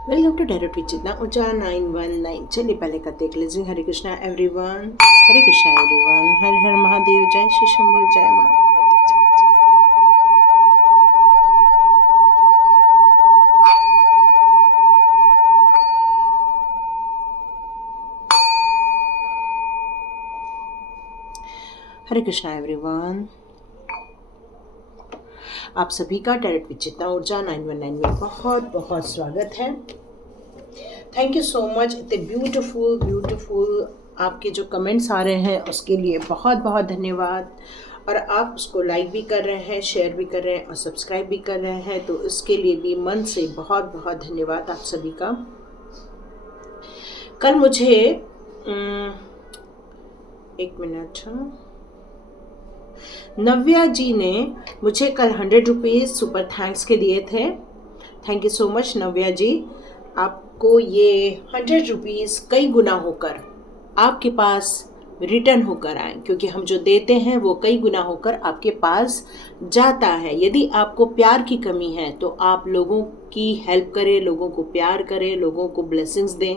Welcome to direct with जितना ऊंचा 919। चलिए पहले करते हैं क्लेंजिंग। हरे कृष्णा एवरीवन, हरे कृष्णा एवरीवन, हर हर महादेव, जय श्री शंभू, जय माँ भगवती, जय जय। हरे कृष्णा एवरीवन, आप सभी का डायरेक्ट विद जितना ऊर्जा 919 में बहुत बहुत स्वागत है। Thank you so much. इतने ब्यूटीफुल आपके जो कमेंट्स आ रहे हैं उसके लिए बहुत बहुत धन्यवाद। और आप उसको लाइक भी कर रहे हैं, शेयर भी कर रहे हैं और सब्सक्राइब भी कर रहे हैं, तो इसके लिए भी मन से बहुत बहुत धन्यवाद आप सभी का। कल मुझे एक मिनट, नव्या जी ने मुझे कल 100 रुपीज़ सुपर थैंक्स के दिए थे। थैंक यू सो मच नव्या जी। आपको ये 100 रुपीज़ कई गुना होकर आपके पास रिटर्न होकर आए, क्योंकि हम जो देते हैं वो कई गुना होकर आपके पास जाता है। यदि आपको प्यार की कमी है तो आप लोगों की हेल्प करें, लोगों को प्यार करें, लोगों को ब्लेसिंग्स दें।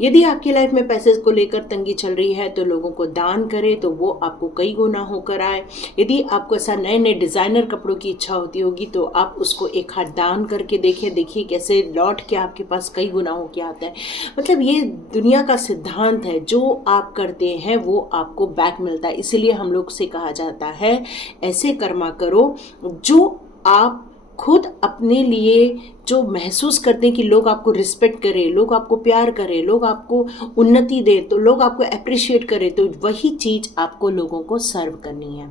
यदि आपकी लाइफ में पैसे को लेकर तंगी चल रही है तो लोगों को दान करें, तो वो आपको कई गुना होकर आए। यदि आपको ऐसा नए नए डिज़ाइनर कपड़ों की इच्छा होती होगी तो आप उसको एक हाथ दान करके देखिए कैसे लौट के आपके पास कई गुना होकर आता है। मतलब ये दुनिया का सिद्धांत है, जो आप करते हैं वो आपको बैक मिलता है। इसीलिए हम लोग से कहा जाता है ऐसे कर्मा करो जो आप खुद अपने लिए जो महसूस करते हैं कि लोग आपको रिस्पेक्ट करें, लोग आपको प्यार करें, लोग आपको उन्नति दें, तो लोग आपको अप्रिशिएट करें, तो वही चीज़ आपको लोगों को सर्व करनी है।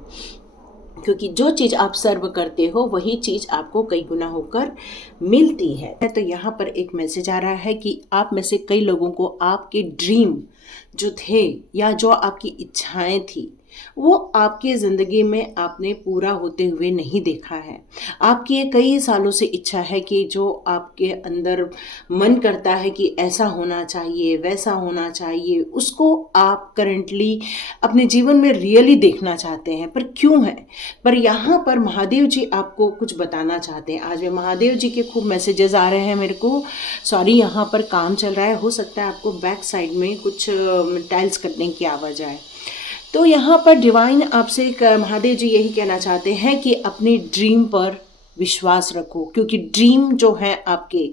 क्योंकि जो चीज़ आप सर्व करते हो वही चीज़ आपको कई गुना होकर मिलती है। तो यहाँ पर एक मैसेज आ रहा है कि आप में से कई लोगों को आपके ड्रीम जो थे या जो आपकी इच्छाएं थी वो आपकी ज़िंदगी में आपने पूरा होते हुए नहीं देखा है। आपकी ये कई सालों से इच्छा है कि जो आपके अंदर मन करता है कि ऐसा होना चाहिए, वैसा होना चाहिए, उसको आप करंटली अपने जीवन में रियली देखना चाहते हैं, पर क्यों है। पर यहाँ पर महादेव जी आपको कुछ बताना चाहते हैं। आज में महादेव जी के खूब मैसेजेस आ रहे हैं मेरे को। सॉरी, यहाँ पर काम चल रहा है, हो सकता है आपको बैक साइड में कुछ टाइल्स कटने की आवाज़ आए। तो यहाँ पर डिवाइन आपसे महादेव जी यही कहना चाहते हैं कि अपनी ड्रीम पर विश्वास रखो, क्योंकि ड्रीम जो है आपके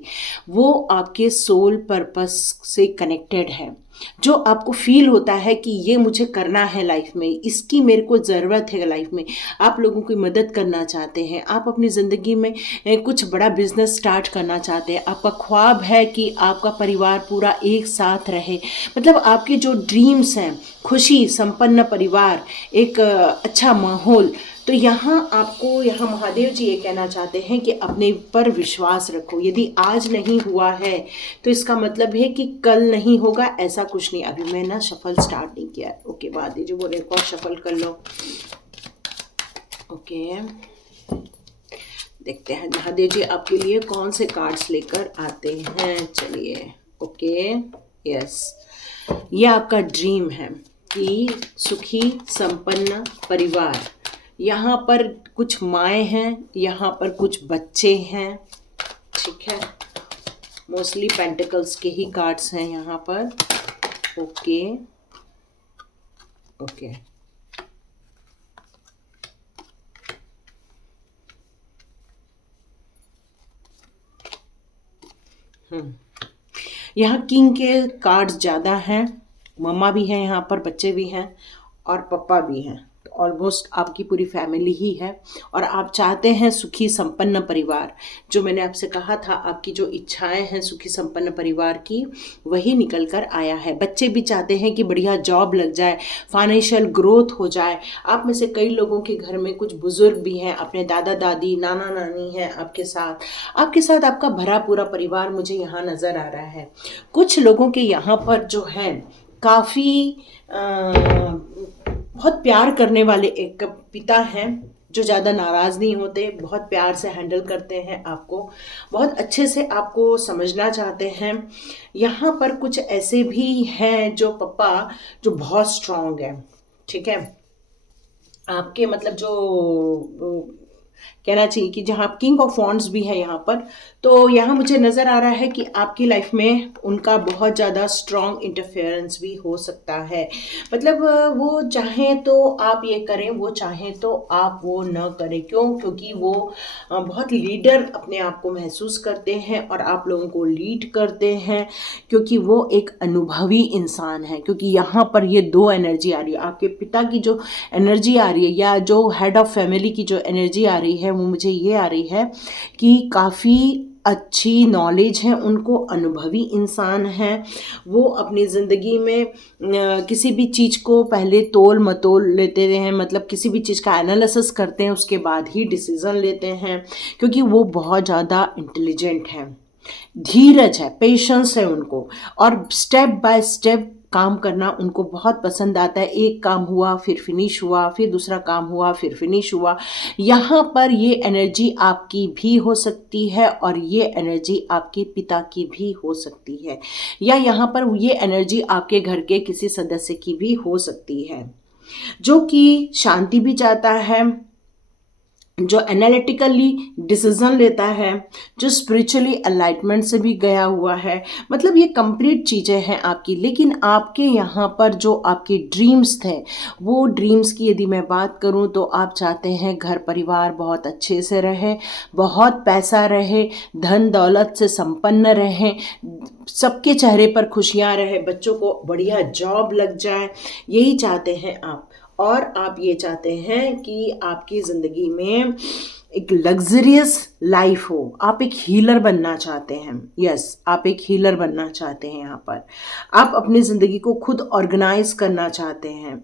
वो आपके सोल पर्पस से कनेक्टेड है। जो आपको फील होता है कि ये मुझे करना है लाइफ में, इसकी मेरे को ज़रूरत है लाइफ में, आप लोगों की मदद करना चाहते हैं, आप अपनी ज़िंदगी में कुछ बड़ा बिजनेस स्टार्ट करना चाहते हैं, आपका ख्वाब है कि आपका परिवार पूरा एक साथ रहे, मतलब आपकी जो ड्रीम्स हैं, खुशी संपन्न परिवार, एक अच्छा माहौल, तो यहाँ आपको यहाँ महादेव जी ये कहना चाहते हैं कि अपने पर विश्वास रखो। यदि आज नहीं हुआ है तो इसका मतलब है कि कल नहीं होगा, ऐसा कुछ नहीं। अभी मैं ना शफल स्टार्ट नहीं किया है। ओके, महादेव जी बोले एक और शफल कर लो। ओके, देखते हैं महादेव जी आपके लिए कौन से कार्ड्स लेकर आते हैं। चलिए, ओके, यस, ये आपका ड्रीम है कि सुखी संपन्न परिवार। यहाँ पर कुछ माएँ हैं, यहाँ पर कुछ बच्चे हैं, ठीक है। मोस्टली पेंटिकल्स के ही कार्ड्स हैं यहाँ पर। ओके ओके, यहाँ किंग के कार्ड्स ज़्यादा हैं। मम्मा भी हैं यहाँ पर, बच्चे भी हैं और पापा भी हैं। ऑलमोस्ट आपकी पूरी फैमिली ही है और आप चाहते हैं सुखी संपन्न परिवार। जो मैंने आपसे कहा था, आपकी जो इच्छाएं हैं सुखी संपन्न परिवार की, वही निकल कर आया है। बच्चे भी चाहते हैं कि बढ़िया जॉब लग जाए, फाइनेंशियल ग्रोथ हो जाए। आप में से कई लोगों के घर में कुछ बुजुर्ग भी हैं, अपने दादा दादी नाना नानी हैं आपके साथ आपका भरा पूरा परिवार मुझे यहाँ नज़र आ रहा है। कुछ लोगों के यहाँ पर जो है काफ़ी बहुत प्यार करने वाले एक पिता हैं, जो ज़्यादा नाराज़ नहीं होते, बहुत प्यार से हैंडल करते हैं आपको, बहुत अच्छे से आपको समझना चाहते हैं। यहाँ पर कुछ ऐसे भी हैं जो पापा जो बहुत स्ट्रांग है, ठीक है। आपके मतलब जो कहना चाहिए कि जहाँ किंग ऑफ वॉन्ड्स भी है यहाँ पर, तो यहाँ मुझे नज़र आ रहा है कि आपकी लाइफ में उनका बहुत ज़्यादा स्ट्रॉन्ग इंटरफेरेंस भी हो सकता है। मतलब वो चाहें तो आप ये करें, वो चाहें तो आप वो न करें। क्यों? क्योंकि वो बहुत लीडर अपने आप को महसूस करते हैं और आप लोगों को लीड करते हैं, क्योंकि वो एक अनुभवी इंसान है। क्योंकि यहाँ पर ये दो एनर्जी आ रही है, आपके पिता की जो एनर्जी आ रही है या जो हेड ऑफ फैमिली की जो एनर्जी आ रही है, वो मुझे ये आ रही है कि काफ़ी अच्छी नॉलेज है उनको, अनुभवी इंसान हैं वो। अपनी ज़िंदगी में किसी भी चीज़ को पहले तोल मतोल लेते हैं, मतलब किसी भी चीज़ का एनालिसिस करते हैं, उसके बाद ही डिसीज़न लेते हैं, क्योंकि वो बहुत ज़्यादा इंटेलिजेंट हैं। धीरज है, पेशेंस है उनको, और स्टेप बाय स्टेप काम करना उनको बहुत पसंद आता है। एक काम हुआ फिर फिनिश हुआ, फिर दूसरा काम हुआ फिर फिनिश हुआ। यहाँ पर ये एनर्जी आपकी भी हो सकती है और ये एनर्जी आपके पिता की भी हो सकती है, या यहाँ पर ये एनर्जी आपके घर के किसी सदस्य की भी हो सकती है, जो कि शांति भी चाहता है, जो एनालिटिकली डिसीजन लेता है, जो स्पिरिचुअली एनलाइटमेंट से भी गया हुआ है। मतलब ये कंप्लीट चीज़ें हैं आपकी। लेकिन आपके यहाँ पर जो आपके ड्रीम्स थे, वो ड्रीम्स की यदि मैं बात करूँ तो आप चाहते हैं घर परिवार बहुत अच्छे से रहे, बहुत पैसा रहे, धन दौलत से संपन्न रहें, सबके चेहरे पर खुशियाँ रहे, बच्चों को बढ़िया जॉब लग जाए, यही चाहते हैं आप। और आप ये चाहते हैं कि आपकी ज़िंदगी में एक लग्जरियस लाइफ हो, आप एक हीलर बनना चाहते हैं। यस, आप एक हीलर बनना चाहते हैं। यहाँ पर आप अपनी ज़िंदगी को खुद ऑर्गेनाइज करना चाहते हैं।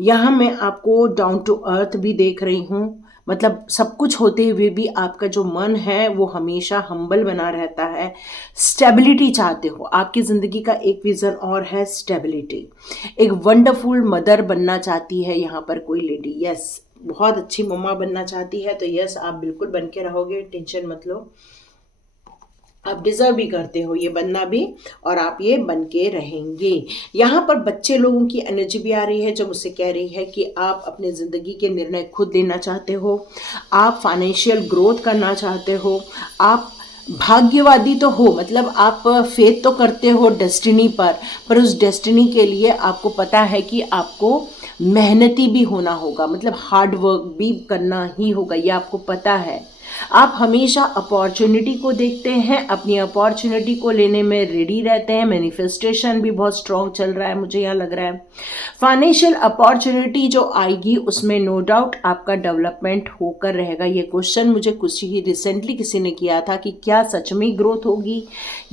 यहाँ मैं आपको डाउन टू अर्थ भी देख रही हूँ, मतलब सब कुछ होते हुए भी आपका जो मन है वो हमेशा हम्बल बना रहता है। स्टेबिलिटी चाहते हो, आपकी ज़िंदगी का एक विज़न और है स्टेबिलिटी। एक वंडरफुल मदर बनना चाहती है यहाँ पर कोई लेडी। यस, बहुत अच्छी मम्मा बनना चाहती है, तो यस आप बिल्कुल बन के रहोगे, टेंशन मत लो। आप डिज़र्व भी करते हो ये बनना भी, और आप ये बन के रहेंगे। यहाँ पर बच्चे लोगों की एनर्जी भी आ रही है, जो मुझसे कह रही है कि आप अपने ज़िंदगी के निर्णय खुद लेना चाहते हो, आप फाइनेंशियल ग्रोथ करना चाहते हो, आप भाग्यवादी तो हो, मतलब आप फेथ तो करते हो डेस्टिनी पर उस डेस्टिनी के लिए आपको पता है कि आपको मेहनती भी होना होगा, मतलब हार्ड वर्क भी करना ही होगा, ये आपको पता है। आप हमेशा अपॉर्चुनिटी को देखते हैं, अपनी अपॉर्चुनिटी को लेने में रेडी रहते हैं। मैनिफेस्टेशन भी बहुत स्ट्रॉन्ग चल रहा है, मुझे यहाँ लग रहा है। फाइनेंशियल अपॉर्चुनिटी जो आएगी उसमें नो डाउट आपका डेवलपमेंट होकर रहेगा। ये क्वेश्चन मुझे कुछ ही रिसेंटली किसी ने किया था कि क्या सच में ग्रोथ होगी।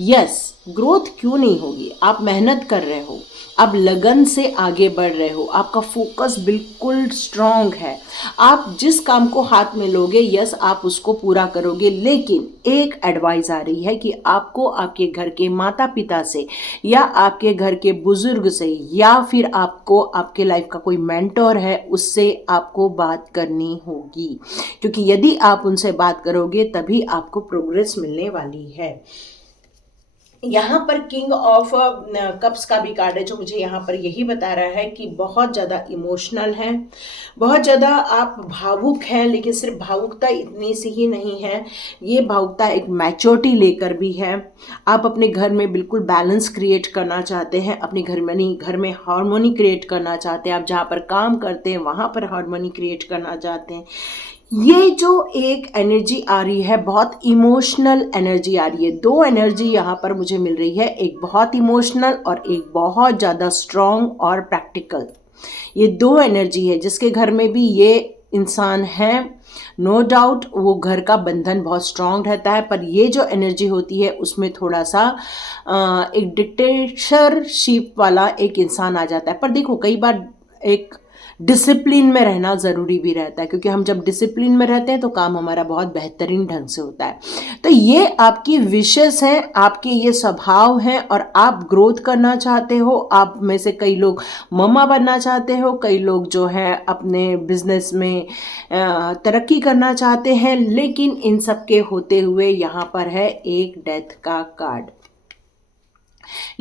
यस, ग्रोथ क्यों नहीं होगी, आप मेहनत कर रहे हो, आप लगन से आगे बढ़ रहे हो, आपका फोकस बिल्कुल स्ट्रॉन्ग है, आप जिस काम को हाथ में लोगे यस आप उसको पूरा करोगे। लेकिन एक एडवाइस आ रही है कि आपको आपके घर के माता पिता से या आपके घर के बुजुर्ग से या फिर आपको आपके लाइफ का कोई मेंटोर है उससे आपको बात करनी होगी, क्योंकि यदि आप उनसे बात करोगे तभी आपको प्रोग्रेस मिलने वाली है। यहाँ पर किंग ऑफ कप्स का भी कार्ड है, जो मुझे यहाँ पर यही बता रहा है कि बहुत ज़्यादा इमोशनल है, बहुत ज़्यादा आप भावुक हैं। लेकिन सिर्फ भावुकता इतनी सी ही नहीं है, ये भावुकता एक मैच्योरिटी लेकर भी है। आप अपने घर में बिल्कुल बैलेंस क्रिएट करना चाहते हैं, अपने घर में हार्मोनी क्रिएट करना चाहते हैं। आप जहाँ पर काम करते हैं वहाँ पर हार्मोनी क्रिएट करना चाहते हैं। ये जो एक एनर्जी आ रही है, बहुत इमोशनल एनर्जी आ रही है। दो एनर्जी यहाँ पर मुझे मिल रही है, एक बहुत इमोशनल और एक बहुत ज़्यादा स्ट्रॉन्ग और प्रैक्टिकल। ये दो एनर्जी है, जिसके घर में भी ये इंसान है नो डाउट वो घर का बंधन बहुत स्ट्रॉन्ग रहता है। पर ये जो एनर्जी होती है उसमें थोड़ा सा एक डिक्टेटरशिप वाला एक इंसान आ जाता है। पर देखो कई बार एक डिसिप्लिन में रहना ज़रूरी भी रहता है, क्योंकि हम जब डिसिप्लिन में रहते हैं तो काम हमारा बहुत बेहतरीन ढंग से होता है। तो ये आपकी विशेस हैं, आपके ये स्वभाव हैं और आप ग्रोथ करना चाहते हो। आप में से कई लोग मम्मा बनना चाहते हो, कई लोग जो है अपने बिजनेस में तरक्की करना चाहते हैं। लेकिन इन सब के होते हुए यहाँ पर है एक डेथ का कार्ड।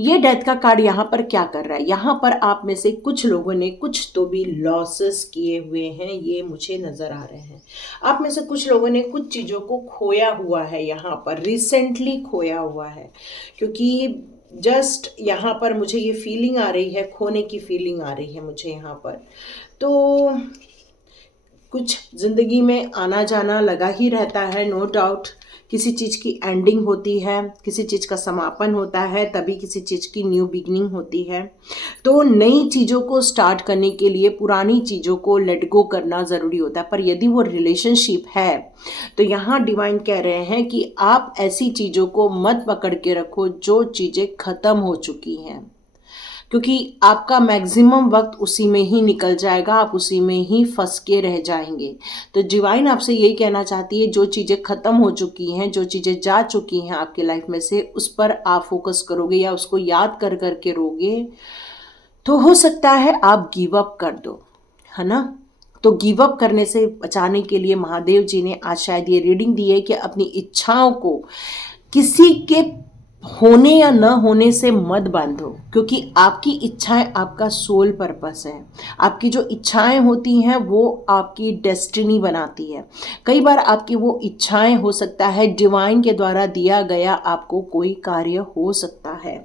ये डेथ का कार्ड यहाँ पर क्या कर रहा है, यहाँ पर आप में से कुछ लोगों ने कुछ तो भी लॉसेस किए हुए हैं, ये मुझे नज़र आ रहे हैं। आप में से कुछ लोगों ने कुछ चीज़ों को खोया हुआ है, यहाँ पर रिसेंटली खोया हुआ है, क्योंकि जस्ट यहाँ पर मुझे ये फीलिंग आ रही है, खोने की फीलिंग आ रही है मुझे यहाँ पर। तो कुछ ज़िंदगी में आना जाना लगा ही रहता है, नो डाउट। किसी चीज़ की एंडिंग होती है, किसी चीज़ का समापन होता है, तभी किसी चीज़ की न्यू बिगनिंग होती है। तो नई चीज़ों को स्टार्ट करने के लिए पुरानी चीज़ों को लेट गो करना ज़रूरी होता है। पर यदि वो रिलेशनशिप है तो यहाँ डिवाइन कह रहे हैं कि आप ऐसी चीज़ों को मत पकड़ के रखो जो चीज़ें ख़त्म हो चुकी हैं, क्योंकि आपका मैक्सिमम वक्त उसी में ही निकल जाएगा, आप उसी में ही फंस के रह जाएंगे। तो डिवाइन आपसे यही कहना चाहती है, जो चीज़ें ख़त्म हो चुकी हैं, जो चीज़ें जा चुकी हैं आपके लाइफ में से, उस पर आप फोकस करोगे या उसको याद कर कर के रोगे तो हो सकता है आप गिव अप कर दो, है ना। तो गिव अप करने से बचाने के लिए महादेव जी ने आज शायद ये रीडिंग दी है कि अपनी इच्छाओं को किसी के होने या न होने से मत बांधो, क्योंकि आपकी इच्छाएं आपका सोल पर्पस है। आपकी जो इच्छाएं होती हैं वो आपकी डेस्टिनी बनाती है। कई बार आपकी वो इच्छाएं हो सकता है डिवाइन के द्वारा दिया गया आपको कोई कार्य हो सकता है।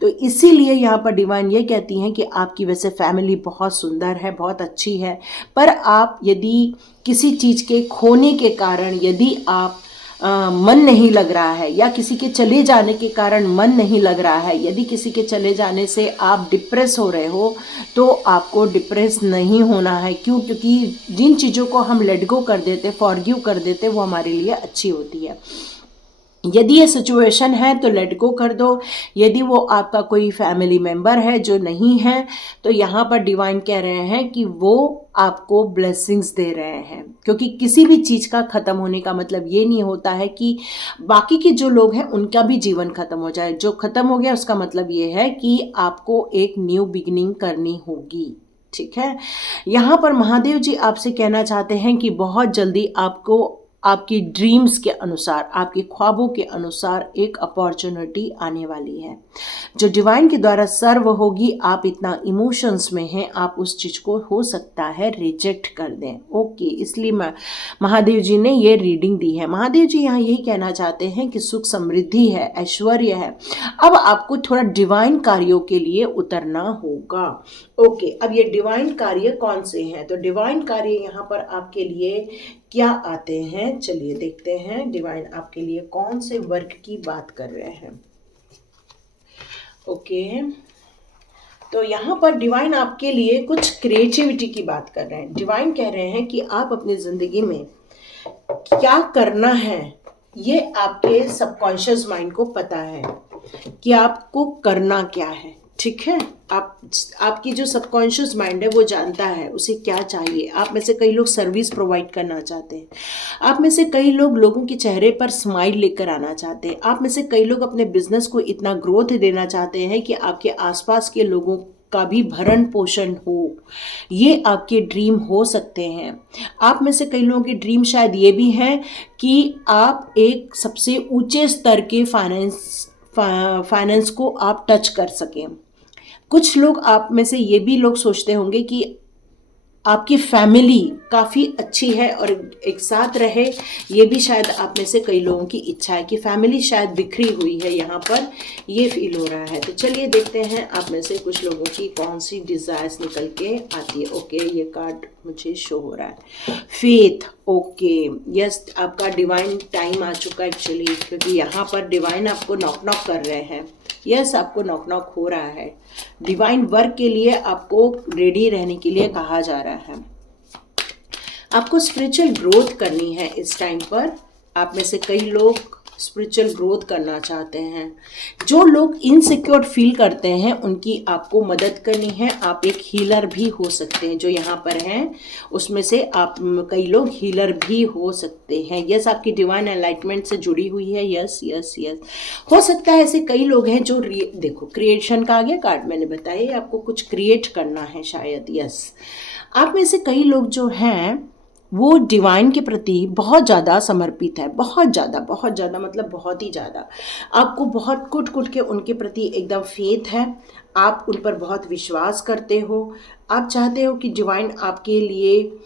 तो इसीलिए यहाँ पर डिवाइन ये कहती हैं कि आपकी वैसे फैमिली बहुत सुंदर है, बहुत अच्छी है, पर आप यदि किसी चीज़ के खोने के कारण यदि आप मन नहीं लग रहा है, या किसी के चले जाने के कारण मन नहीं लग रहा है, यदि किसी के चले जाने से आप डिप्रेस हो रहे हो, तो आपको डिप्रेस नहीं होना है। क्यों? क्योंकि जिन चीज़ों को हम लेट गो कर देते, फॉरगिव कर देते, वो हमारे लिए अच्छी होती है। यदि ये सिचुएशन है तो लेट गो कर दो। यदि वो आपका कोई फैमिली मेम्बर है जो नहीं है, तो यहाँ पर डिवाइन कह रहे हैं कि वो आपको ब्लेसिंग्स दे रहे हैं, क्योंकि किसी भी चीज़ का ख़त्म होने का मतलब ये नहीं होता है कि बाकी के जो लोग हैं उनका भी जीवन ख़त्म हो जाए। जो ख़त्म हो गया उसका मतलब ये है कि आपको एक न्यू बिगिनिंग करनी होगी, ठीक है। यहाँ पर महादेव जी आपसे कहना चाहते हैं कि बहुत जल्दी आपको आपकी ड्रीम्स के अनुसार, आपके ख्वाबों के अनुसार एक अपॉर्चुनिटी आने वाली है, जो डिवाइन के द्वारा सर्व होगी। आप इतना इमोशंस में हैं, आप उस चीज़ को हो सकता है रिजेक्ट कर दें। ओके, इसलिए महादेव जी ने ये रीडिंग दी है। महादेव जी यहाँ यही कहना चाहते हैं कि सुख समृद्धि है, ऐश्वर्य है। अब आपको थोड़ा डिवाइन कार्यों के लिए उतरना होगा। ओके, अब ये डिवाइन कार्य कौन से हैं? तो डिवाइन कार्य यहाँ पर आपके लिए क्या आते हैं, चलिए देखते हैं डिवाइन आपके लिए कौन से वर्क की बात कर रहे हैं। ओके, तो यहाँ पर डिवाइन आपके लिए कुछ क्रिएटिविटी की बात कर रहे हैं। डिवाइन कह रहे हैं कि आप अपनी ज़िंदगी में क्या करना है, ये आपके सबकॉन्शियस माइंड को पता है कि आपको करना क्या है, ठीक है। आपकी जो सबकॉन्शियस माइंड है वो जानता है उसे क्या चाहिए। आप में से कई लोग सर्विस प्रोवाइड करना चाहते हैं, आप में से कई लोग लोगों के चेहरे पर स्माइल लेकर आना चाहते हैं, आप में से कई लोग अपने बिजनेस को इतना ग्रोथ देना चाहते हैं कि आपके आसपास के लोगों का भी भरण पोषण हो। ये आपके ड्रीम हो सकते हैं। आप में से कई लोगों के ड्रीम शायद ये भी हैं कि आप एक सबसे ऊंचे स्तर के फाइनेंस को आप टच कर सकें। कुछ लोग आप में से ये भी लोग सोचते होंगे कि आपकी फैमिली काफ़ी अच्छी है और एक साथ रहे। ये भी शायद आप में से कई लोगों की इच्छा है कि फैमिली शायद बिखरी हुई है, यहाँ पर ये फील हो रहा है। तो चलिए देखते हैं आप में से कुछ लोगों की कौन सी डिज़ायर्स निकल के आती है। ओके, ये कार्ड मुझे शो हो रहा है, फेथ। ओके, यस, आपका डिवाइन टाइम आ चुका है एक्चुअली, क्योंकि यहाँ पर डिवाइन आपको नॉक नॉक कर रहे हैं। यस, आपको नॉक नॉक हो रहा है। डिवाइन वर्क के लिए आपको रेडी रहने के लिए कहा जा रहा है। आपको स्पिरिचुअल ग्रोथ करनी है इस टाइम पर। आप में से कई लोग स्पिरिचुअल ग्रोथ करना चाहते हैं। जो लोग इनसिक्योर फील करते हैं उनकी आपको मदद करनी है। आप एक हीलर भी हो सकते हैं, जो यहाँ पर हैं उसमें से आप कई लोग हीलर भी हो सकते हैं। यस, आपकी डिवाइन एनलाइटमेंट से जुड़ी हुई है। यस यस यस, हो सकता है ऐसे कई लोग हैं जो देखो क्रिएशन का आ गया कार्ड, मैंने बताया आपको कुछ क्रिएट करना है शायद। यस, आप में से कई लोग जो हैं वो डिवाइन के प्रति बहुत ज़्यादा समर्पित है, बहुत ज़्यादा मतलब बहुत ही ज़्यादा। आपको बहुत कुट कुट के उनके प्रति एकदम फेथ है, आप उन पर बहुत विश्वास करते हो, आप चाहते हो कि डिवाइन आपके लिए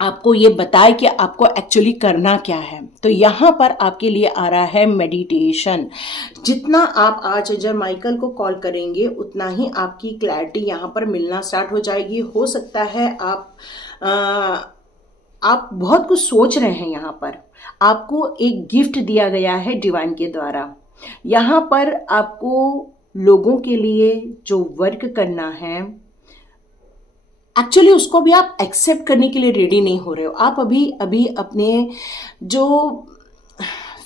आपको ये बताए कि आपको एक्चुअली करना क्या है। तो यहाँ पर आपके लिए आ रहा है मेडिटेशन। जितना आप आज अजर माइकल को कॉल करेंगे उतना ही आपकी क्लैरिटी यहाँ पर मिलना स्टार्ट हो जाएगी। हो सकता है आप बहुत कुछ सोच रहे हैं, यहाँ पर आपको एक गिफ्ट दिया गया है डिवाइन के द्वारा। यहाँ पर आपको लोगों के लिए जो वर्क करना है, एक्चुअली उसको भी आप एक्सेप्ट करने के लिए रेडी नहीं हो रहे हो। आप अभी अभी अपने जो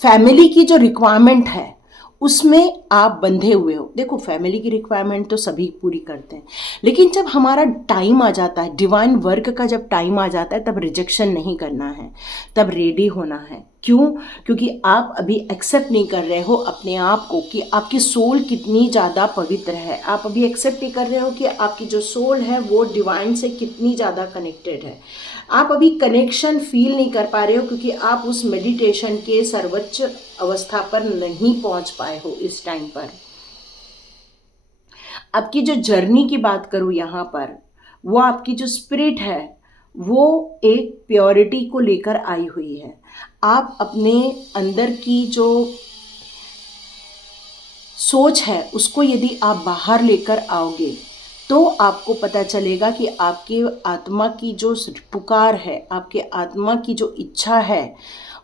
फैमिली की जो रिक्वायरमेंट है उसमें आप बंधे हुए हो। देखो, फैमिली की रिक्वायरमेंट तो सभी पूरी करते हैं, लेकिन जब हमारा टाइम आ जाता है, डिवाइन वर्क का जब टाइम आ जाता है, तब रिजेक्शन नहीं करना है, तब रेडी होना है। क्यों? क्योंकि आप अभी एक्सेप्ट नहीं कर रहे हो अपने आप को कि आपकी सोल कितनी ज़्यादा पवित्र है। आप अभी एक्सेप्ट नहीं कर रहे हो कि आपकी जो सोल है वो डिवाइन से कितनी ज़्यादा कनेक्टेड है। आप अभी कनेक्शन फील नहीं कर पा रहे हो क्योंकि आप उस मेडिटेशन के सर्वोच्च अवस्था पर नहीं पहुंच पाए हो इस टाइम पर। आपकी जो जर्नी की बात करूं यहाँ पर, वो आपकी जो स्पिरिट है वो एक प्योरिटी को लेकर आई हुई है। आप अपने अंदर की जो सोच है उसको यदि आप बाहर लेकर आओगे तो आपको पता चलेगा कि आपके आत्मा की जो पुकार है, आपके आत्मा की जो इच्छा है,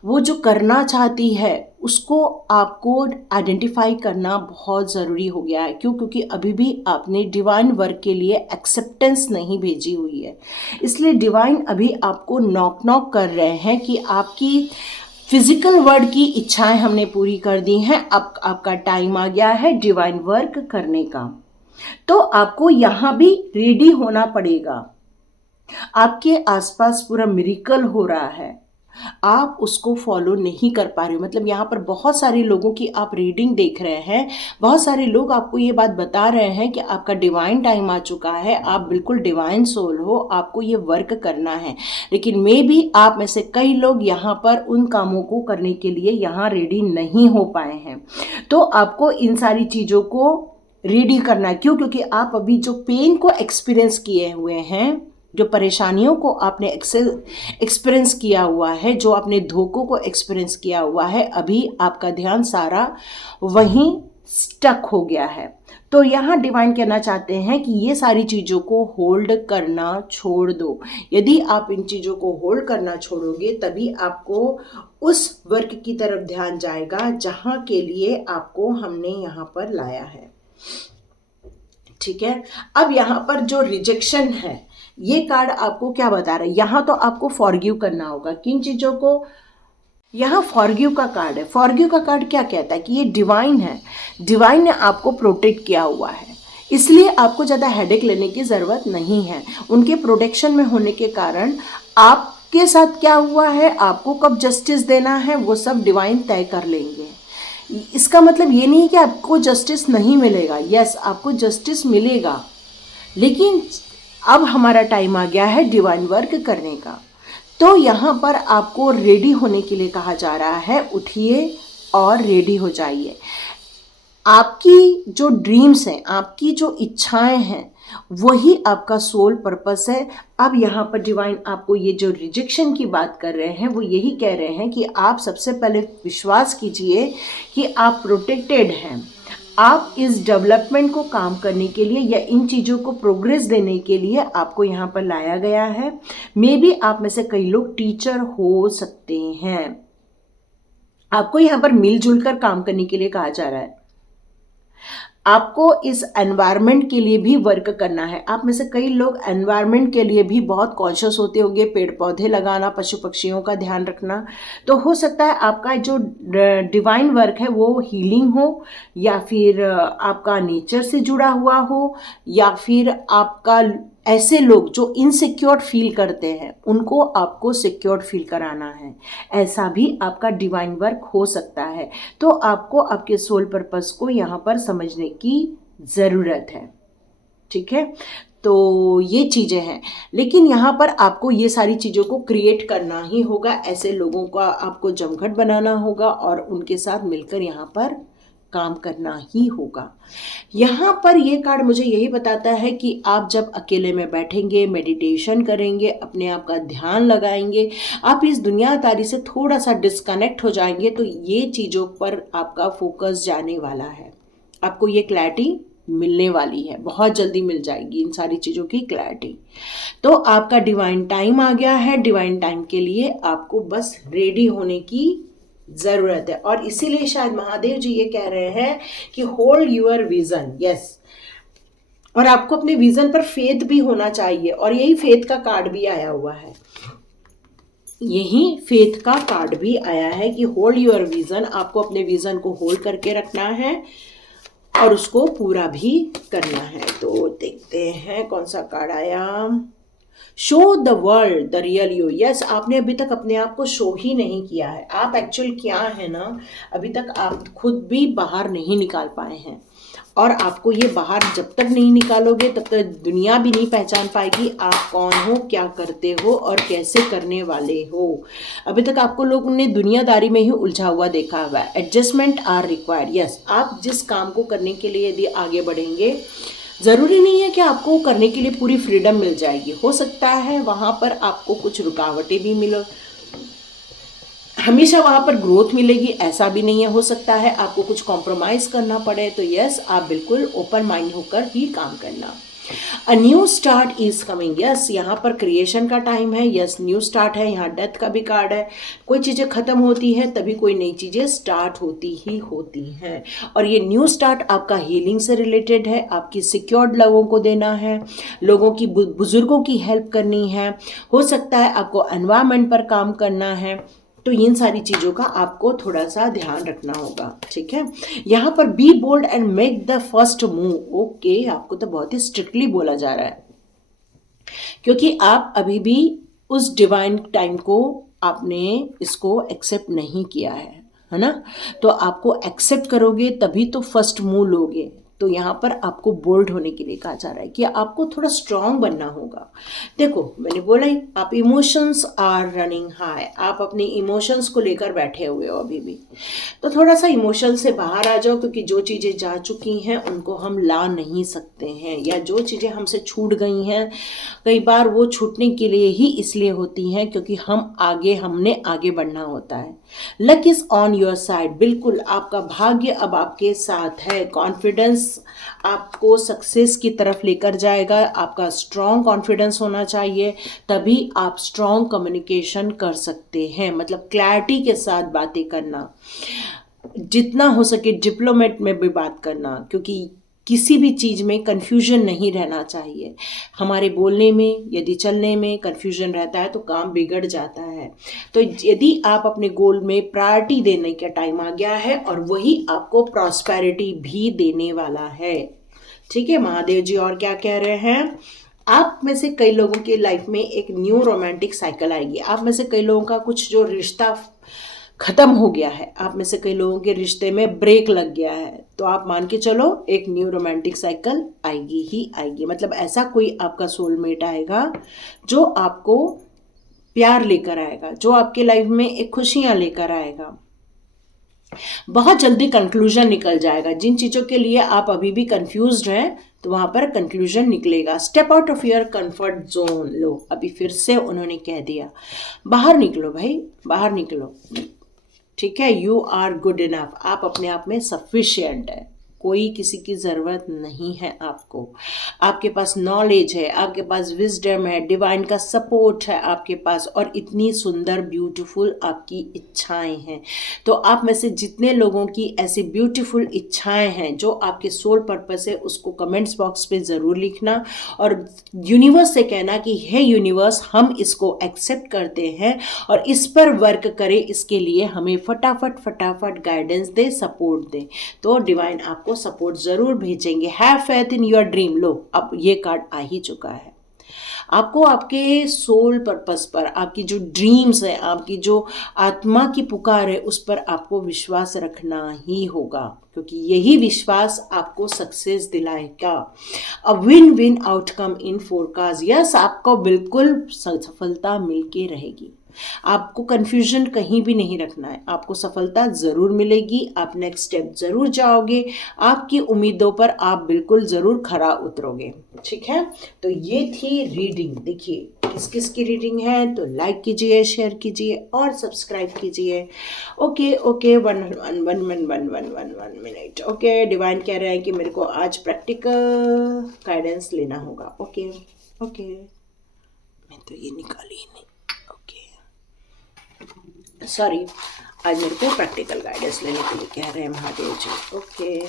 वो जो करना चाहती है, उसको आपको आइडेंटिफाई करना बहुत ज़रूरी हो गया है। क्यों? क्योंकि अभी भी आपने डिवाइन वर्क के लिए एक्सेप्टेंस नहीं भेजी हुई है। इसलिए डिवाइन अभी आपको नॉक नॉक कर रहे हैं कि आपकी फिजिकल वर्ल्ड की इच्छाएं हमने पूरी कर दी हैं, अब आपका टाइम आ गया है डिवाइन वर्क करने का। तो आपको यहाँ भी रेडी होना पड़ेगा। आपके आसपास पूरा मिरेकल हो रहा है, आप उसको फॉलो नहीं कर पा रहे हो। मतलब यहाँ पर बहुत सारे लोगों की आप रीडिंग देख रहे हैं, बहुत सारे लोग आपको ये बात बता रहे हैं कि आपका डिवाइन टाइम आ चुका है, आप बिल्कुल डिवाइन सोल हो, आपको ये वर्क करना है। लेकिन मे बी आप में से कई लोग यहाँ पर उन कामों को करने के लिए यहाँ रेडी नहीं हो पाए हैं। तो आपको इन सारी चीज़ों को रेडी करना है। क्यों? क्योंकि आप अभी जो पेन को एक्सपीरियंस किए हुए हैं, जो परेशानियों को आपने एक्सपीरियंस किया हुआ है, जो आपने धोखों को एक्सपीरियंस किया हुआ है, अभी आपका ध्यान सारा वहीं स्टक हो गया है। तो यहाँ डिवाइन कहना चाहते हैं कि ये सारी चीज़ों को होल्ड करना छोड़ दो। यदि आप इन चीज़ों को होल्ड करना छोड़ोगे तभी आपको उस वर्क की तरफ ध्यान जाएगा जहाँ के लिए आपको हमने यहाँ पर लाया है। ठीक है। अब यहाँ पर जो रिजेक्शन है, ये कार्ड आपको क्या बता रहा है? यहाँ तो आपको फॉरगिव करना होगा किन चीज़ों को। यहाँ फॉरगिव का कार्ड है। फॉरगिव का कार्ड क्या कहता है कि ये डिवाइन है, डिवाइन ने आपको प्रोटेक्ट किया हुआ है, इसलिए आपको ज़्यादा हेडेक लेने की ज़रूरत नहीं है। उनके प्रोटेक्शन में होने के कारण आपके साथ क्या हुआ है, आपको कब जस्टिस देना है, वो सब डिवाइन तय कर लेंगे। इसका मतलब ये नहीं है कि आपको जस्टिस नहीं मिलेगा। यस, आपको जस्टिस मिलेगा, लेकिन अब हमारा टाइम आ गया है डिवाइन वर्क करने का। तो यहाँ पर आपको रेडी होने के लिए कहा जा रहा है। उठिए और रेडी हो जाइए। आपकी जो ड्रीम्स हैं, आपकी जो इच्छाएं हैं, वही आपका सोल पर्पस है। अब यहाँ पर डिवाइन आपको ये जो रिजेक्शन की बात कर रहे हैं, वो यही कह रहे हैं कि आप सबसे पहले विश्वास कीजिए कि आप प्रोटेक्टेड हैं। आप इस डेवलपमेंट को काम करने के लिए या इन चीज़ों को प्रोग्रेस देने के लिए आपको यहाँ पर लाया गया है। मे बी आप में से कई लोग टीचर हो सकते हैं। आपको यहाँ पर मिलजुल कर काम करने के लिए कहा जा रहा है। आपको इस एनवायरनमेंट के लिए भी वर्क करना है। आप में से कई लोग एनवायरनमेंट के लिए भी बहुत कॉन्शियस होते होंगे, पेड़ पौधे लगाना, पशु पक्षियों का ध्यान रखना। तो हो सकता है आपका जो डिवाइन वर्क है वो हीलिंग हो, या फिर आपका नेचर से जुड़ा हुआ हो, या फिर आपका ऐसे लोग जो इनसिक्योर फील करते हैं उनको आपको सिक्योर फील कराना है। ऐसा भी आपका डिवाइन वर्क हो सकता है। तो आपको आपके सोल पर्पस को यहाँ पर समझने की ज़रूरत है। ठीक है। तो ये चीज़ें हैं, लेकिन यहाँ पर आपको ये सारी चीज़ों को क्रिएट करना ही होगा, ऐसे लोगों का आपको जमघट बनाना होगा और उनके साथ मिलकर यहाँ पर काम करना ही होगा। यहाँ पर ये कार्ड मुझे यही बताता है कि आप जब अकेले में बैठेंगे, मेडिटेशन करेंगे, अपने आप का ध्यान लगाएंगे, आप इस दुनियादारी से थोड़ा सा डिस्कनेक्ट हो जाएंगे, तो ये चीज़ों पर आपका फोकस जाने वाला है। आपको ये क्लैरिटी मिलने वाली है, बहुत जल्दी मिल जाएगी इन सारी चीज़ों की क्लैरिटी। तो आपका डिवाइन टाइम आ गया है। डिवाइन टाइम के लिए आपको बस रेडी होने की ज़रूरत है, और इसीलिए शायद महादेव जी ये कह रहे हैं कि होल्ड यूर विजन। यस, और आपको अपने विजन पर फेथ भी होना चाहिए, और यही फेथ का कार्ड भी आया हुआ है। यही फेथ का कार्ड भी आया है कि होल्ड यूर विजन, आपको अपने विजन को होल्ड करके रखना है और उसको पूरा भी करना है। तो देखते हैं कौन सा कार्ड आया। Show the world the real you. Yes, आपने अभी तक अपने आप को शो ही नहीं किया है। आप एक्चुअल क्या है ना, अभी तक आप खुद भी बाहर नहीं निकाल पाए हैं, और आपको ये बाहर जब तक नहीं निकालोगे तब तक दुनिया भी नहीं पहचान पाएगी आप कौन हो, क्या करते हो और कैसे करने वाले हो। अभी तक आपको लोगों ने दुनियादारी में ही उलझा हुआ देखा हुआ है। Adjustment are required. यस, आप जिस काम को करने के लिए यदि आगे बढ़ेंगे, ज़रूरी नहीं है कि आपको करने के लिए पूरी फ्रीडम मिल जाएगी। हो सकता है वहाँ पर आपको कुछ रुकावटें भी मिलो, हमेशा वहाँ पर ग्रोथ मिलेगी ऐसा भी नहीं है। हो सकता है आपको कुछ कॉम्प्रोमाइज़ करना पड़े, तो यस, आप बिल्कुल ओपन माइंड होकर ही काम करना। A new start is coming. Yes, यहाँ पर क्रिएशन का टाइम है। यस, न्यू स्टार्ट है। यहाँ डेथ का भी कार्ड है। कोई चीज़ें ख़त्म होती है तभी कोई नई चीज़ें स्टार्ट होती ही होती हैं, और ये न्यू स्टार्ट आपका हीलिंग से रिलेटेड है। आपकी सिक्योर्ड लोगों को देना है, लोगों की बुजुर्गों की हेल्प करनी है। हो सकता है आपको एनवायरनमेंट पर काम करना है, तो इन सारी चीज़ों का आपको थोड़ा सा ध्यान रखना होगा। ठीक है, यहाँ पर be bold and make the first move. Okay, आपको तो बहुत ही स्ट्रिक्टली बोला जा रहा है, क्योंकि आप अभी भी उस डिवाइन टाइम को आपने इसको एक्सेप्ट नहीं किया है ना। तो आपको एक्सेप्ट करोगे तभी तो फर्स्ट मूव लोगे। तो यहाँ पर आपको बोल्ड होने के लिए कहा जा रहा है कि आपको थोड़ा स्ट्रांग बनना होगा। देखो, मैंने बोला ही, आप इमोशंस आर रनिंग हाई, आप अपने इमोशंस को लेकर बैठे हुए हो अभी भी। तो थोड़ा सा इमोशन से बाहर आ जाओ, क्योंकि जो चीज़ें जा चुकी हैं उनको हम ला नहीं सकते हैं, या जो चीज़ें हमसे छूट गई हैं, कई बार वो छूटने के लिए ही इसलिए होती हैं क्योंकि हमने आगे बढ़ना होता है। Luck is on your side. बिल्कुल, आपका भाग्य अब आपके साथ है। कॉन्फिडेंस आपको सक्सेस की तरफ लेकर जाएगा। आपका स्ट्रॉन्ग कॉन्फिडेंस होना चाहिए, तभी आप स्ट्रॉन्ग कम्युनिकेशन कर सकते हैं। मतलब क्लैरिटी के साथ बातें करना, जितना हो सके डिप्लोमेट में भी बात करना, क्योंकि किसी भी चीज़ में कन्फ्यूजन नहीं रहना चाहिए। हमारे बोलने में, यदि चलने में कन्फ्यूजन रहता है तो काम बिगड़ जाता है। तो यदि आप अपने गोल में प्रायोरिटी देने का टाइम आ गया है, और वही आपको प्रॉस्पेरिटी भी देने वाला है। ठीक है, महादेव जी और क्या कह रहे हैं। आप में से कई लोगों की लाइफ में एक न्यू रोमांटिक साइकिल आएगी। आप में से कई लोगों का कुछ जो रिश्ता ख़त्म हो गया है, आप में से कई लोगों के रिश्ते में ब्रेक लग गया है, तो आप मान के चलो एक न्यू रोमांटिक साइकिल आएगी ही आएगी। मतलब ऐसा कोई आपका सोलमेट आएगा जो आपको प्यार लेकर आएगा, जो आपके लाइफ में एक खुशियाँ लेकर आएगा। बहुत जल्दी कंक्लूजन निकल जाएगा। जिन चीज़ों के लिए आप अभी भी कंफ्यूज्ड हैं, तो वहाँ पर कंक्लूजन निकलेगा। Step out of your comfort zone. लो, अभी फिर से उन्होंने कह दिया, बाहर निकलो भाई, बाहर निकलो। ठीक है, यू आर गुड इनफ। आप अपने आप में सफिशिएंट है, कोई किसी की ज़रूरत नहीं है आपको। आपके पास नॉलेज है, आपके पास विजडम है, डिवाइन का सपोर्ट है आपके पास, और इतनी सुंदर ब्यूटीफुल आपकी इच्छाएं हैं। तो आप में से जितने लोगों की ऐसी ब्यूटीफुल इच्छाएं हैं जो आपके सोल पर्पस है, उसको कमेंट्स बॉक्स पे ज़रूर लिखना, और यूनिवर्स से कहना कि हे यूनिवर्स, हम इसको एक्सेप्ट करते हैं और इस पर वर्क करें, इसके लिए हमें फटाफट गाइडेंस दे, सपोर्ट दे। तो डिवाइन आपको सपोर्ट जरूर भेजेंगे। Have faith in your dream. लो, अब ये कार्ड आ ही चुका है। आपको आपके सोल पर्पस पर, आपकी जो ड्रीम्स है, आपकी जो आत्मा की पुकार है, उस पर आपको विश्वास रखना ही होगा, क्योंकि यही विश्वास आपको सक्सेस दिलाएगा। A win win outcome in forecast. Yes, आपको बिल्कुल सफलता मिलके रहेगी। आपको कंफ्यूजन कहीं भी नहीं रखना है, आपको सफलता ज़रूर मिलेगी, आप नेक्स्ट स्टेप ज़रूर जाओगे, आपकी उम्मीदों पर आप बिल्कुल ज़रूर खरा उतरोगे। ठीक है, तो ये थी रीडिंग। देखिए किस किस की रीडिंग है, तो लाइक कीजिए, शेयर कीजिए और सब्सक्राइब कीजिए। Okay okay, one one one one one one one one minute. Okay, divine कह रहे हैं कि मेरे को आज प्रैक्टिकल गाइडेंस लेना होगा। ओके ओके, मैं तो ये निकाली ही नहीं। सॉरी, आज मेरे को प्रैक्टिकल गाइडेंस लेने के लिए कह रहे हैं महादेव जी। ओके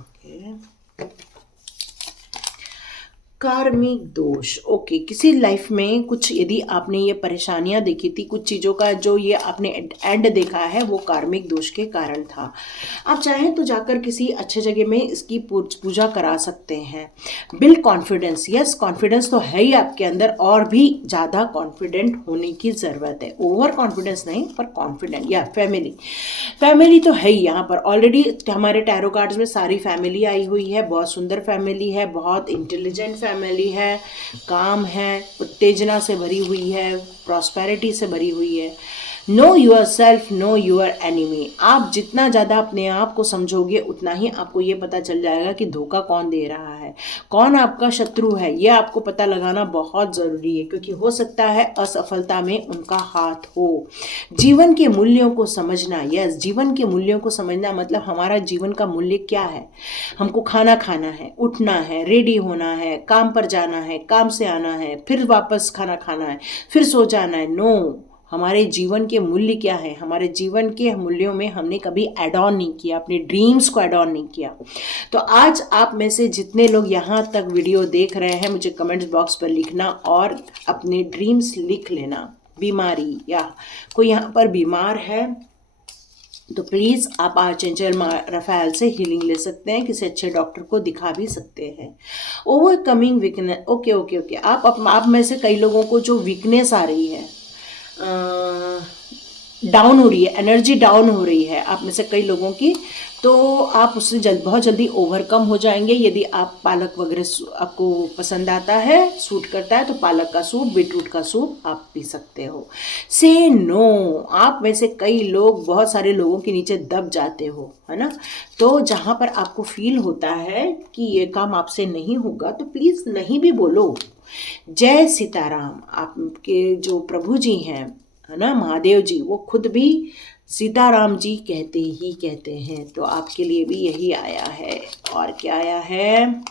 ओके, कार्मिक दोष। ओके, किसी लाइफ में कुछ यदि आपने ये परेशानियां देखी थी, कुछ चीज़ों का जो ये आपने एंड देखा है, वो कार्मिक दोष के कारण था। आप चाहें तो जाकर किसी अच्छे जगह में इसकी पूजा करा सकते हैं। Build confidence. यस, कॉन्फिडेंस तो है ही आपके अंदर, और भी ज़्यादा कॉन्फिडेंट होने की ज़रूरत है। ओवर कॉन्फिडेंस नहीं, पर कॉन्फिडेंट। या फैमिली तो है ही यहाँ पर। ऑलरेडी हमारे टैरो कार्ड्स में सारी फैमिली आई हुई है, बहुत सुंदर फैमिली है, बहुत इंटेलिजेंट फैमिली है, काम है, उत्तेजना से भरी हुई है, प्रॉस्पेरिटी से भरी हुई है। Know yourself, know your enemy. आप जितना ज़्यादा अपने आप को समझोगे, उतना ही आपको ये पता चल जाएगा कि धोखा कौन दे रहा है, कौन आपका शत्रु है। ये आपको पता लगाना बहुत ज़रूरी है, क्योंकि हो सकता है असफलता में उनका हाथ हो। जीवन के मूल्यों को समझना। यस, जीवन के मूल्यों को समझना मतलब हमारा जीवन का मूल्य क्या है। हमको खाना खाना है, उठना है, रेडी होना है, काम पर जाना है, काम से आना है, फिर वापस खाना खाना है, फिर सो जाना है। नो, हमारे जीवन के मूल्य क्या है। हमारे जीवन के मूल्यों में हमने कभी एड ऑन नहीं किया, अपने ड्रीम्स को एड ऑन नहीं किया। तो आज आप में से जितने लोग यहाँ तक वीडियो देख रहे हैं, मुझे कमेंट्स बॉक्स पर लिखना और अपने ड्रीम्स लिख लेना। बीमारी, या कोई यहाँ पर बीमार है तो प्लीज़ आप आर्चेंजल रफाएल से हीलिंग ले सकते हैं, किसी अच्छे डॉक्टर को दिखा भी सकते हैं। Overcoming weakness. Okay okay okay, आप में से कई लोगों को जो वीकनेस आ रही है, डाउन हो रही है, एनर्जी डाउन हो रही है आप में से कई लोगों की, तो आप उससे बहुत जल्दी ओवरकम हो जाएंगे। यदि आप पालक वगैरह आपको पसंद आता है, सूट करता है, तो पालक का सूप, बीटरूट का सूप आप पी सकते हो। से नो। आप में से कई लोग बहुत सारे लोगों के नीचे दब जाते हो, है ना। तो जहाँ पर आपको फील होता है कि ये काम आपसे नहीं होगा, तो प्लीज़ नहीं भी बोलो। जय सीताराम। आपके जो प्रभु जी हैं, है ना, महादेव जी, वो खुद भी सीताराम जी कहते ही कहते हैं। तो आपके लिए भी यही आया है। और क्या आया है?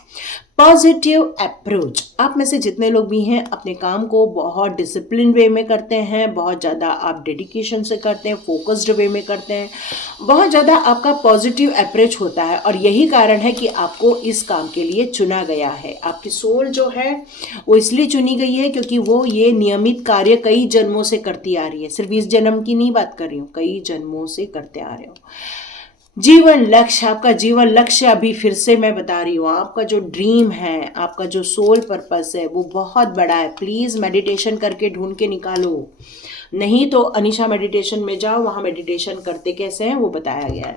Positive approach. आप में से जितने लोग भी हैं, अपने काम को बहुत डिसिप्लिन वे में करते हैं, बहुत ज़्यादा आप डेडिकेशन से करते हैं, फोकस्ड वे में करते हैं, बहुत ज़्यादा आपका पॉजिटिव अप्रोच होता है। और यही कारण है कि आपको इस काम के लिए चुना गया है। आपकी सोल जो है वो इसलिए चुनी गई है क्योंकि वो ये नियमित कार्य कई जन्मों से करती आ रही है। सिर्फ इस जन्म की नहीं बात कर रही हूँ, कई जन्मों से करते आ रहे हो। जीवन लक्ष्य, आपका जीवन लक्ष्य, अभी फिर से मैं बता रही हूँ, आपका जो ड्रीम है, आपका जो सोल पर्पस है, वो बहुत बड़ा है। प्लीज़ मेडिटेशन करके ढूंढ के निकालो। नहीं तो अनीशा मेडिटेशन में जाओ, वहाँ मेडिटेशन करते कैसे हैं वो बताया गया है।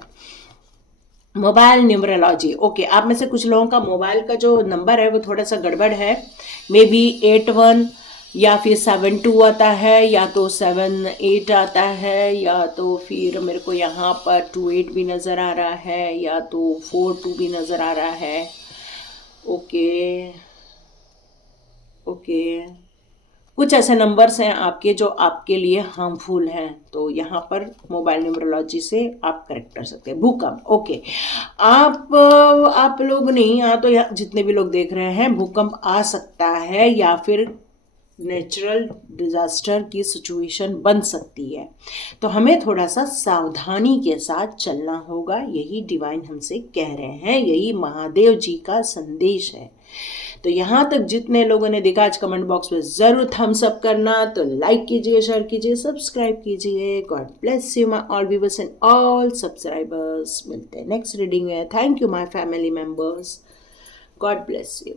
Mobile numerology. ओके, आप में से कुछ लोगों का मोबाइल का जो नंबर है वो थोड़ा सा गड़बड़ है। मे बी 81 या फिर 72 आता है, या तो 78 आता है, या तो फिर मेरे को यहाँ पर 28 भी नज़र आ रहा है, या तो 42 भी नज़र आ रहा है। ओके ओके, कुछ ऐसे नंबर्स हैं आपके जो आपके लिए हार्मफुल हैं, तो यहाँ पर मोबाइल न्यूमरोलॉजी से आप करेक्ट कर सकते हैं। भूकंप। ओके, आप लोग नहीं, यहाँ तो यहाँ जितने भी लोग देख रहे हैं, भूकंप आ सकता है या फिर नेचुरल डिजास्टर की सिचुएशन बन सकती है। तो हमें थोड़ा सा सावधानी के साथ चलना होगा। यही डिवाइन हमसे कह रहे हैं, यही महादेव जी का संदेश है। तो यहाँ तक जितने लोगों ने देखा, आज कमेंट बॉक्स में ज़रूर थम्स अप करना, तो लाइक कीजिए, शेयर कीजिए, सब्सक्राइब कीजिए। God bless you my all viewers and all subscribers. मिलते हैं नेक्स्ट रीडिंग में। Thank you my family members. God bless you.